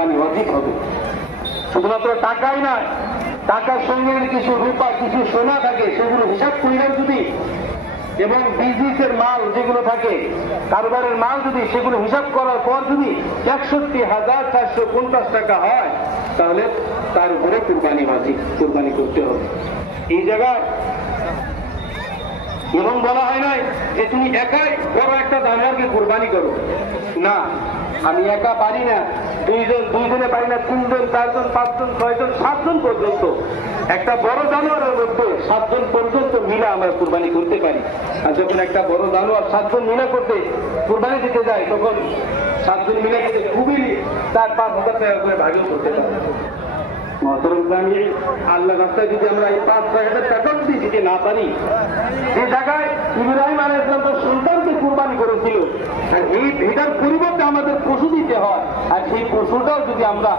কুরবানি ওয়াজিব হবে। শুধুমাত্র টাকাই নয়, টাকার সঙ্গে কিছু রূপা কিছু সোনা থাকে, সেগুলো হিসাব করিলাম যদি, এবং বিজনেসের মাল যেগুলো থাকে, কারবারের মাল যদি সেগুলো হিসাব করার পর যদি 61,450 টাকা হয়, তাহলে তার উপরে কুরবানি ওয়াজিব, কুরবানি করতে হবে। এই জায়গায় এবং বলা হয় নাই যে তুমি একাই বড় একটা জানোয়ারকে কুরবানি করো, না, আমি একা পারি না, দুইজনে পারি না, 3 জন 4 জন 5 জন 6 জন 7 জন পর্যন্ত, একটা বড় জানোয়ারের মধ্যে 7 জন পর্যন্ত মিলে আমরা কুরবানি করতে পারি। আর যখন একটা বড় জানোয়ার 7 জন মিলে করতে কুরবানি দিতে যায়, তখন 7 জন মিলে করতে খুবই 4-5 হাজার টাকা করে ভাগেও করতে পারি। আল্লাহ রাস্তায় যদি আমরা এই 5-6 হাজার টাকা দিতে না পারি, যে জায়গায় ইব্রাহিম আলাইহিস সালাম তার সন্তানকে কুরবানি করেছিল, আর এটার পরিবর্তে আমাদের পশু দিতে হয়, আর সেই পশুটাও যদি আমরা